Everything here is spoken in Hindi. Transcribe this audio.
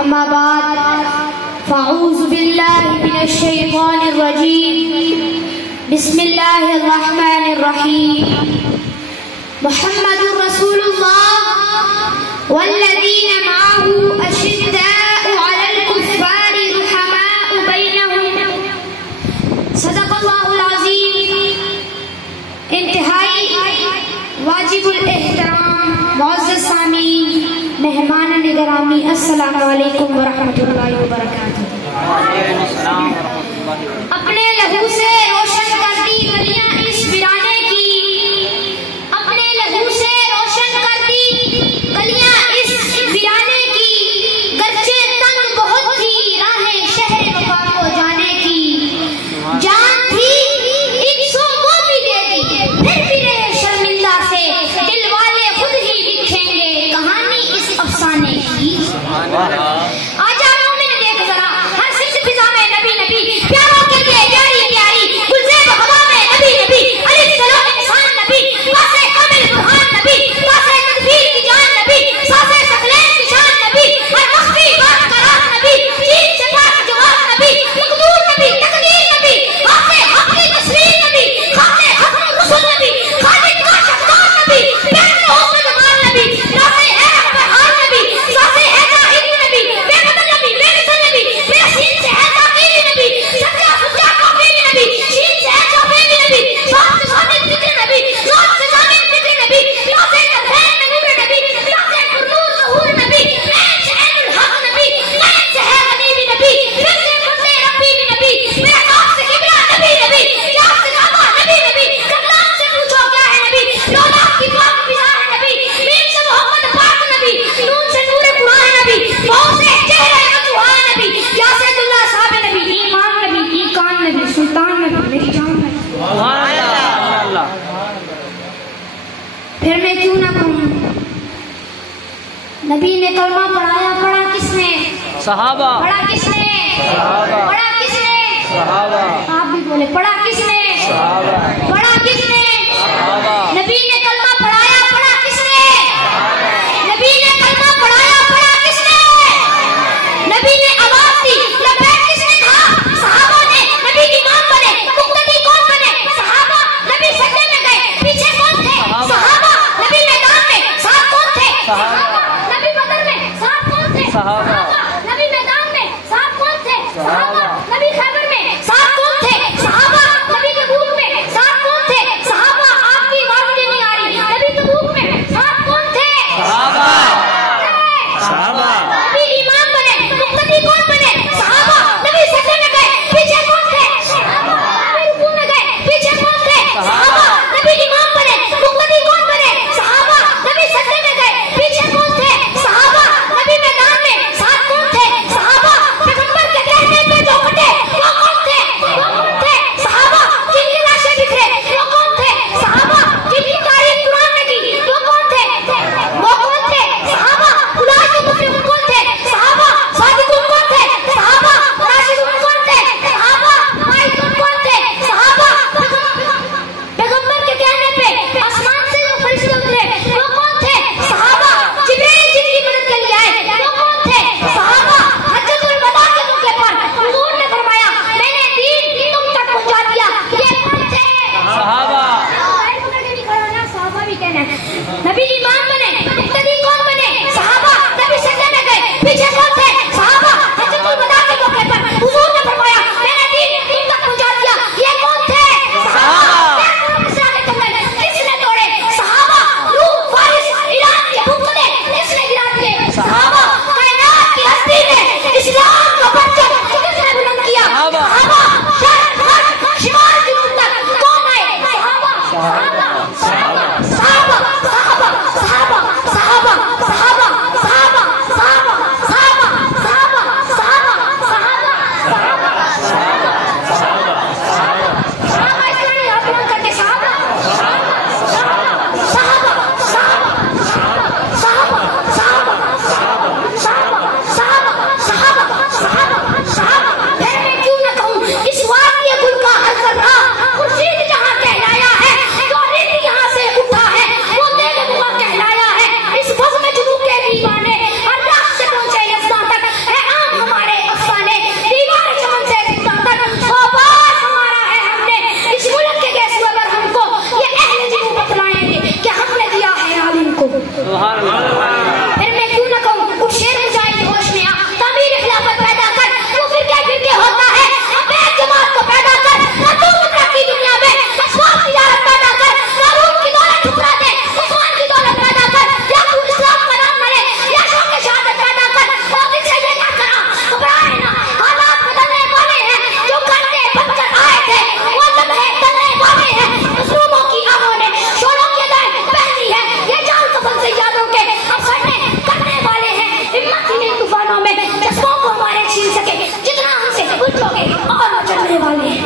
अम्मा बाद फ़अऊज़ु बिल्लाहि मिनश शैतानिर रजीम बिस्मिल्लाहिर रहमानिर रहीम मुहम्मदुर रसूलुल्लाह वल्लज़ीना मअहू अशिद्दाउ अलल कुफ़्फ़ारि रुहमाउ बैनहुम सदक़ल्लाहुल अज़ीम। इंतहाई वाजिबुल एहतराम मुअज़्ज़ज़ सामीन मेहमान निगरामी अस्सलामु अलैकुम व रहमतुल्लाहि व बरकातुहू। अपने लहू से रोशन करती गलियां इस वीराने की, अपने लहू से रोशन करती गलियां इस वीराने की, गर्चे तंग बहुत थी राहें शहर वफा को जाने की, जान थी 100 वो भी दे दी फिर भी रहे शर्मिंदा से, दिल वाले खुद ही लिखेंगे कहानी इस अफसाने की। आजा मोमिन देख जरा हर सिद्ध फिजा में नबी नबी, प्यारों के लिए प्यारी प्यारी गुलज़ेब हवा में नबी नबी, अलिफ सलो इंसान नबी, वासे कामिल बुरहान नबी, वासे तदबीर की जान नबी, सासे सकलैन की शान नबी, हर मख्फी बात का राज नबी, चीन से पाक जवाब नबी, मकदूर नबी, तकदीर नबी, हाफ़े हक़ की तस्वीर नबी, खाते हक़ रसूल नबी, खालिद का शफ़क़ात नबी, प्यारे होकर जमाल नबी, रासे है बहार नबी, सासे है जाहिद नबी, बेबदल नबी, बेमिसाल नबी, बेसीन से है ताकीर नबी, सच्चा सुच्चा काफिर नबी, शीन से है जाफिर नबी, साथ से साबित जिक्र नबी, साथ से साबित जिक्र नबी, लासे तरफैन में नूर नबी, लासे नूर ज़हूर नबी, ऐन से ऐनुल हक़ नबी, ऐन से है गनीब नबी, फिर से फज़ले रब्बी नबी, मेहराब से किबला नबी नबी, याद से काबा नबी नबी, कल्लाम से पूछो क्या है नबी, लौलाद की पाक फिज़ा है नबी, मीम से मोहम्मद पाक नबी, नून से नूर कुरान नबी, वाव से चेहरा मतूहा नबी, या से दुल्ला साहब नबी, ईमान नबी, ईकान नबी, सुल्तान नबी, मेरी जान नबी। फिर मैं क्यों ना कहूँ, नबी ने कलमा पढ़ाया, पढ़ा किसने? सहाबा। पढ़ा किसने? सहाबा। पढ़ा किसने? सहाबा। आप भी बोले पढ़ा किसने? सहाबा। पढ़ा किसने? सहाबा। नबी ने कलमा पढ़ाया, पढ़ा किसने? नबी ने कलमा पढ़ाया, पढ़ा किसने? नबी ने आवाज दी, लब्बैक किसने कहा? सहाबा ने। नबी इमाम बने, मुक्तदी कौन बने? सहाबा। नबी सजदे में गए, पीछे कौन थे? सहाबा। नबी मैदान में साथ कौन थे? सहाबा। नबी बदर में साथ कौन थे? सहाबा। नबी मैदान में साथ कौन थे? सहाबा। नबी खैबर में साथ कौन थे? सहाबा। नबी तबूक में साथ कौन थे? सहाबा। आपकी आवाज मुझे नहीं आ रही, नबी तबूक में साथ कौन थे? सहाबा। सहाबा। नबी इमाम बने, मुक्तदी कौन बने? सहाबा। नबी सजदे में गए, पीछे कौन थे? सहाबा। नबी रुकू में गए, पीछे कौन थे? सहाबा। नबी इमाम बने, मुक्तदी कौन बने? सहाबा। नबी सजदे में गए, पीछे कौन थे? सहाबा। नबी मैदान में साथ कौन थे? सहाबा। पैगंबर के कहने पे जो फिर मैं क्यों न कहूँ, उठ शेर मुजाहिद होश में आ, तामीर खिलाफत पैदा कर, वो फिर क्या होता है, अब एक जमात को पैदा कर, ना तू की दुनिया में असवाब तिजारत पैदा कर, कानून की दौलत ठुकरा दे, उस्मान की दौलत पैदा कर, या तू इस्लाम का नाम न ले, या शौक शहादत पैदा कर, और तुझे ये ना करा, घबराए ना, हालात बदलने वाले हैं, जो करते बनकर आए थे, वो लम्हे तलने वाले हैं, मजलूमों की आंखों ने शोरों की अदाएं पहनी है, ये जान कफन से यादों के अब सड़ने करने वाले हैं, हिम्मत ही नहीं तूफानों में, जज्बों को हमारे छीन सके, जितना हमसे उछलोगे और चलने वाले हैं।